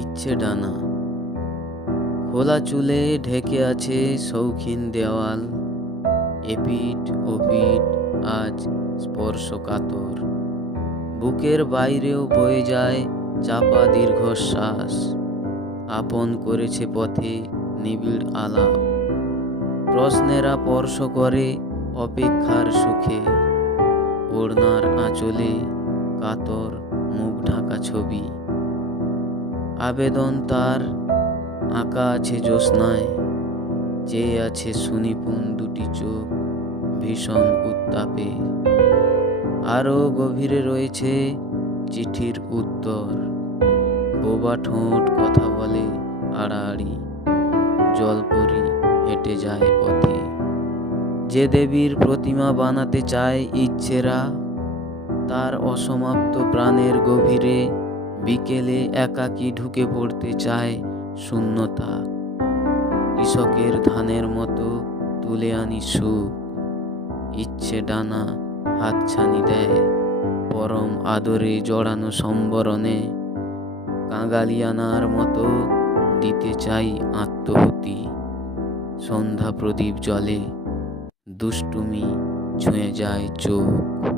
ইচ্ছে ডানা। খোলা চুলে ঢেকে আছে শৌখিন দেওয়াল। এপিট ওপিট আজ স্পর্শ কাতর বুকের বাইরেও বয়ে যায় চাপা দীর্ঘশ্বাস। আপন করেছে পথে নিবিড় আলাপ। প্রশ্নেরা স্পর্শ করে অপেক্ষার সুখে। ওড়নার আঁচলে কাতর মুখ ঢাকা ছবি। আবেদন তার আঁকা আছে জ্যোৎস্নায়। চেয়ে আছে সুনিপুণ দুটি চোখ, ভীষণ উত্তাপে। আরও গভীরে রয়েছে চিঠির উত্তর। বোবা ঠোঁট কথা বলে আড়াআড়ি। জলপরি হেঁটে যায় পথে। যে দেবীর প্রতিমা বানাতে চায় ইচ্ছেরা, তার অসমাপ্ত প্রাণের গভীরে বিকেলে একাকী ঢুকে পড়তে চায় শূন্যতা। কৃষকের ধানের মতো তুলে আনি সুখ। ইচ্ছে ডানা হাতছানি দেয়, পরম আদরে জড়ানো সম্বরণে। কাঙালিয়ানার মতো দিতে চাই আত্মহুতি। সন্ধ্যা প্রদীপ জলে দুষ্টুমি ছুঁয়ে যায় চোখ।